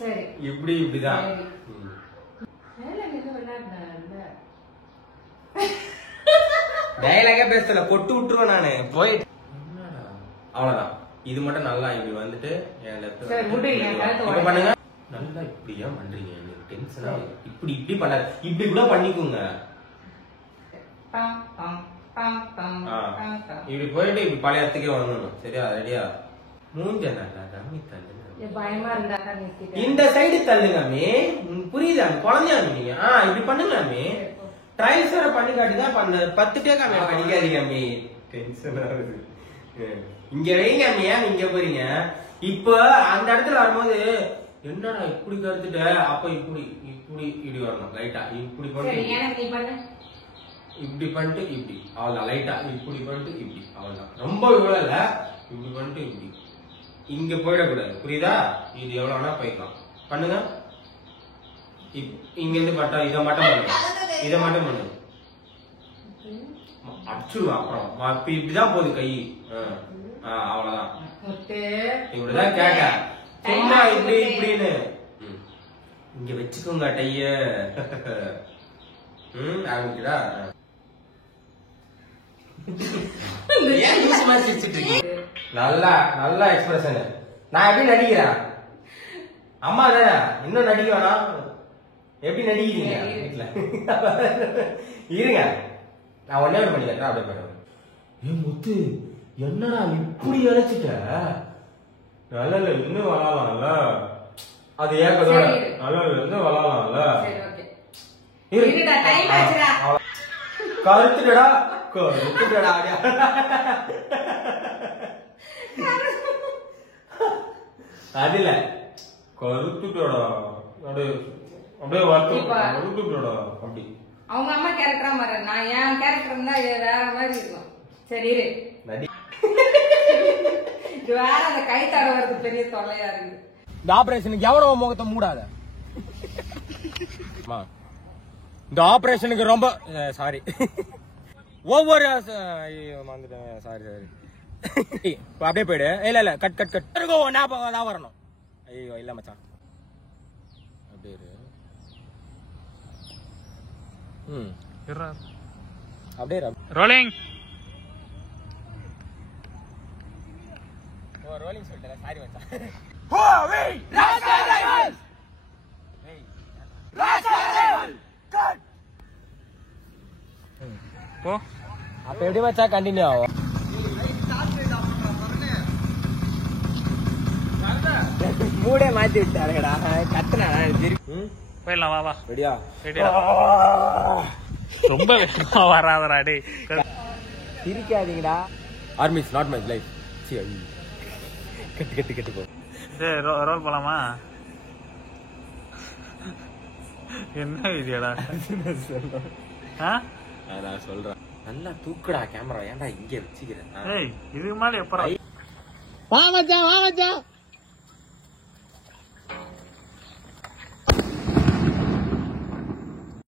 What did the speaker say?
சரி இப்படி இப்படிதான் டயலாகே பேசல கொட்டு விட்டுருவேன் நானு போயிட்டு அவ்வளவுதான். இது மட்டும் நல்லா இப்படி வந்துட்டு பண்ணுங்க. நல்லா இப்படியா பண்றீங்க, எனக்கு டென்ஷனா. இப்படி இப்படி பண்ணாது, இப்படி கூட பண்ணிக்கோங்க. இப்படி போயிட்டு இப்படி பழைய இடத்துக்கே வந்துடணும். சரியா? ரெடியா? மூஞ்ச நல்லா கம்மி தள்ளுங்க. இந்த சைடு தள்ளுங்கமே. புரியுதா? குழந்தையாமே நீங்க. இப்படி பண்ணுங்களாமே. ட்ரைல்ஸ் வேற பண்ணி காட்டிதான் பண்ண 10 டேக்கா படிக்காதீங்கம்மே. டென்ஷன் ஆகுது. இங்க வைங்க அம்மையா, இங்க போறீங்க. இப்ப அந்த இடத்துல வரும்போது என்னடா இப்படி கருத்துட்ட, அப்ப இப்படி இப்படி இப்படி வரணும். லைட்டா இப்படி பண்ணிட்டு இப்படி பண்ணிட்டு இப்படி அவ்வளவுதான். லைட்டா இப்படி பண்ணிட்டு இப்படி அவ்வளவுதான். ரொம்ப இவ்வளவு இல்ல, இப்படி பண்ணிட்டு இப்படி. இங்க போயிடக்கூடாது. புரியுதா? இது எவ்வளவு வேணா போய்க்கலாம். பண்ணுங்க. இங்க இருந்து பட்டா இதை மட்டும் பண்ணுங்க. இதை மட்டும் பண்ணுங்க. அடிச்சுடுவா அப்புறம். இப்படிதான் போகுது கை. அவ்வளவுதான். இப்படிதான் கேட்ட சும்மா இப்படி இப்படின்னு இங்க வச்சுக்கோங்க டைய. ஆரம்பிக்கிறா. நல்லா நல்லா எக்ஸ்பிரஷன். நான் எப்படி நடிக்கிறேன்? அம்மா தானே, இன்னும் நடிக்க வேணாம். எப்படி நடிக்கிறீங்க வீட்டுல? இருங்க, நான் ஒன்னே பண்ணி கட்டுறேன். அப்படியே பண்ணுவேன். முத்து என்னடா இப்படி அழைச்சிட்ட? நல்ல இன்னும் வளரலாம்ல. அது ஏக்கதோட நல்ல இன்னும் வளரலாம்ல. கருத்துடா கருத்துடா. அதுல கருத்துடா அப்படியே அப்படியே கருத்துடா. அப்படி அவங்க அம்மா கேரக்டரா மாற, நான் என் கேரக்டர் இருந்தா வேற மாதிரி இருக்கும். சரி நடி. இது வேற அந்த கை தடவறது பெரிய தொல்லையா இருக்கு. இந்த ஆபரேஷனுக்கு எவ்வளவு முகத்தை மூடாத. இந்த ஆபரேஷனுக்கு ரொம்ப சாரி. ஒவ்வொரு சாரி சாரி அப்படியே போயிடு. இல்ல இல்ல கட் கட் கட் ஞாபகம் வரணும். ஐயோ இல்ல மச்சான். அப்படியே அப்படியே ரோலிங் ரோலிங் சொல்லிட்டேன். சாரி மச்சான். போ. அப்ப எப்படி மச்சா கண்டினியூ ஆகும்? மூடே மாத்தி விட்டாருடா. கத்துனா போயிடலாம். வா வா. ரெடியா? ரொம்ப வராதடா டே. சிரிக்காதீங்கடா. Army is not my life. கட்டு கட்டு கட்டு போ. ரோல் போலாமா? என்ன விதியடா? நான் சொல்றேன். நல்லா தூக்குடா கேமரா. ஏன்டா இங்க வச்சுக்கிறேன்? இதுக்கு மேல எப்பறம் வா மச்சான் வா மச்சான்.